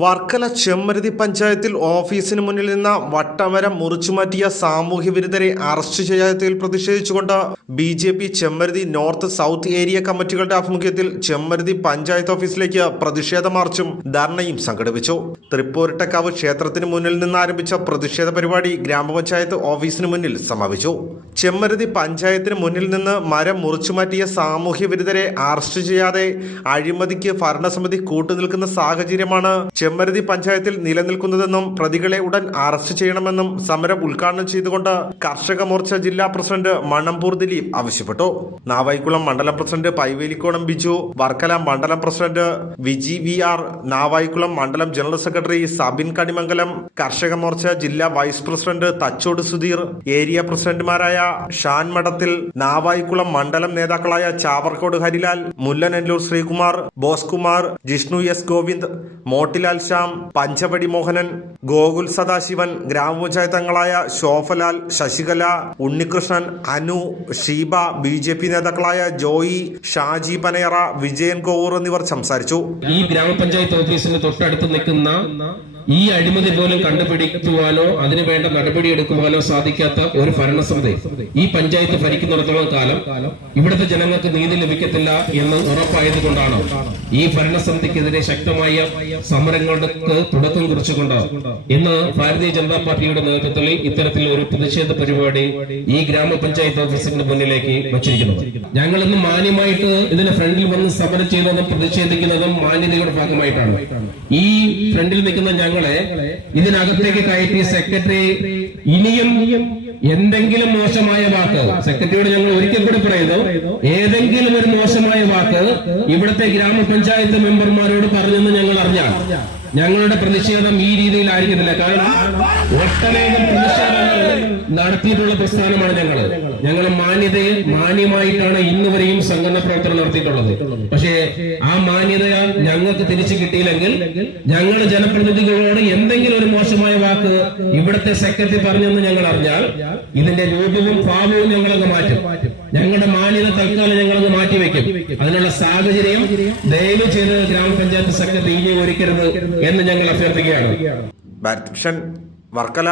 വർക്കല ചെമ്മരുതി പഞ്ചായത്തിൽ ഓഫീസിന് മുന്നിൽ നിന്ന് വട്ടമരം മുറിച്ചുമാറ്റിയ സാമൂഹ്യ വിരുദ്ധരെ അറസ്റ്റ് ചെയ്യാത്തതിൽ പ്രതിഷേധിച്ചുകൊണ്ട് BJP Chemmaruthi north south area കമ്മിറ്റികളുടെ ആഭിമുഖ്യത്തിൽ ചെമ്മരുതി പഞ്ചായത്ത് ഓഫീസിലേക്ക് പ്രതിഷേധ മാർച്ചും ധർണയും സംഘടിപ്പിച്ചു. തൃപ്പൂരിട്ടക്കാവ് ക്ഷേത്രത്തിന് മുന്നിൽ നിന്ന് ആരംഭിച്ച പ്രതിഷേധ പരിപാടി ഗ്രാമപഞ്ചായത്ത് ഓഫീസിന് മുന്നിൽ സമാപിച്ചു. ചെമ്മരുതി പഞ്ചായത്തിന് മുന്നിൽ നിന്ന് മരം മുറിച്ചുമാറ്റിയ സാമൂഹ്യ വിരുദ്ധരെ അറസ്റ്റ് ചെയ്യാതെ അഴിമതിക്ക് ഭരണസമിതി കൂട്ടുനിൽക്കുന്ന സാഹചര്യമാണ് ചെമ്മരുതി പഞ്ചായത്തിൽ നിലനിൽക്കുന്നതെന്നും പ്രതികളെ ഉടൻ അറസ്റ്റ് ചെയ്യണമെന്നും സമരം ഉദ്ഘാടനം ചെയ്തുകൊണ്ട് കർഷക മോർച്ച ജില്ലാ പ്രസിഡന്റ് മണമ്പൂർ ദിലീപ് ആവശ്യപ്പെട്ടു. നാവായിക്കുളം മണ്ഡലം പ്രസിഡന്റ് പൈവേലിക്കോണം ബിജു, വർക്കല മണ്ഡലം പ്രസിഡന്റ് വിജി VR, നാവായിക്കുളം മണ്ഡലം ജനറൽ സെക്രട്ടറി സബിൻ കണിമംഗലം, കർഷക മോർച്ച ജില്ലാ vice president Thachode Sudheer, area പ്രസിഡന്റുമാരായ ഷാൻ മഠത്തിൽ, നാവായിക്കുളം മണ്ഡലം നേതാക്കളായ ചാവർക്കോട് ഹരിലാൽ, മുല്ലനെല്ലൂർ ശ്രീകുമാർ, ബോസ്കുമാർ, ജിഷ്ണു S ഗോവിന്ദ്, മോട്ടിലാൽ ശ്യാം, പഞ്ചവടി മോഹനൻ, ഗോകുൽ സദാശിവൻ, ഗ്രാമപഞ്ചായത്ത് അംഗങ്ങളായ ശോഭലാൽ, ശശികല, ഉണ്ണികൃഷ്ണൻ, അനു, ഷീബ, BJP നേതാക്കളായ ജോയി, ഷാജി പനയറ, വിജയൻ കോവൂർ എന്നിവർ സംസാരിച്ചു. ഈ ഗ്രാമപഞ്ചായത്ത് ഓഫീസിന് തൊട്ടടുത്ത് നിൽക്കുന്ന ഈ അഴിമതി പോലും കണ്ടുപിടിക്കുവാനോ അതിനു വേണ്ട നടപടി എടുക്കുവാനോ സാധിക്കാത്ത ഒരു ഭരണസമിതി ഈ പഞ്ചായത്ത് ഭരിക്കുന്നിടത്തോളം കാലം ഇവിടുത്തെ ജനങ്ങൾക്ക് നീതി ലഭിക്കത്തില്ല എന്ന് ഉറപ്പായതുകൊണ്ടാണ് ഈ ഭരണസമിതിക്കെതിരെ ശക്തമായ സമരങ്ങൾക്ക് തുടക്കം കുറിച്ചുകൊണ്ട് ഇന്ന് ഭാരതീയ ജനതാ പാർട്ടിയുടെ നേതൃത്വത്തിൽ ഇത്തരത്തിൽ ഒരു പ്രതിഷേധ പരിപാടി ഈ ഗ്രാമപഞ്ചായത്ത് ഓഫീസിന് മുന്നിലേക്ക് വച്ചിരിക്കുന്നത്. ഞങ്ങൾ ഇന്ന് മാന്യമായിട്ട് ഇതിന് ഫ്രണ്ടിൽ വന്ന് സമരം ചെയ്യുന്നതും പ്രതിഷേധിക്കുന്നതും മാന്യതയുടെ ഭാഗമായിട്ടാണ്. ഈ ഫ്രണ്ടിൽ നിൽക്കുന്ന ഞങ്ങളെ ഇതിനകത്തേക്ക് കയറ്റി സെക്രട്ടറി ഇനിയും എന്തെങ്കിലും മോശമായ വാക്ക്, സെക്രട്ടറിയോട് ഞങ്ങൾ ഒരിക്കൽ കൂടി പറയുന്നു, ഏതെങ്കിലും ഒരു മോശമായ വാക്ക് ഇവിടുത്തെ ഗ്രാമപഞ്ചായത്ത് മെമ്പർമാരോട് പറഞ്ഞെന്ന് ഞങ്ങൾ അറിഞ്ഞാൽ ഞങ്ങളുടെ പ്രതിഷേധം ഈ രീതിയിലായിരിക്കത്തില്ല. കാരണം ഒട്ടനേകം പ്രതിഷേധങ്ങൾ നടത്തിയിട്ടുള്ള പ്രസ്ഥാനമാണ് ഞങ്ങൾ മാന്യമായിട്ടാണ് ഇന്ന് വരെയും സംഘടന പ്രവർത്തനം നടത്തിയിട്ടുള്ളത്. പക്ഷേ ആ മാന്യത ഞങ്ങൾക്ക് തിരിച്ചു കിട്ടിയില്ലെങ്കിൽ ഞങ്ങൾ ജനപ്രതിനിധികളോട് എന്തെങ്കിലും ഒരു മോശമായ വാക്ക് ഇവിടുത്തെ സെക്രട്ടറി പറഞ്ഞെന്ന് ഞങ്ങൾ അറിഞ്ഞാൽ ഇതിന്റെ രൂപവും ഭാവവും ഞങ്ങളങ്ങ് മാറ്റും. ഞങ്ങളുടെ മാന്യത തൽക്കാലം ഞങ്ങളത് മാറ്റിവെക്കും. അതിനുള്ള സാഹചര്യം ദയവ് ചെയ്ത് ഗ്രാമപഞ്ചായത്ത് സെക്രട്ടറി ഇനി ഒരുക്കരുത് എന്ന് ഞങ്ങൾ അഭ്യർത്ഥിക്കുകയാണ്. വർക്കല.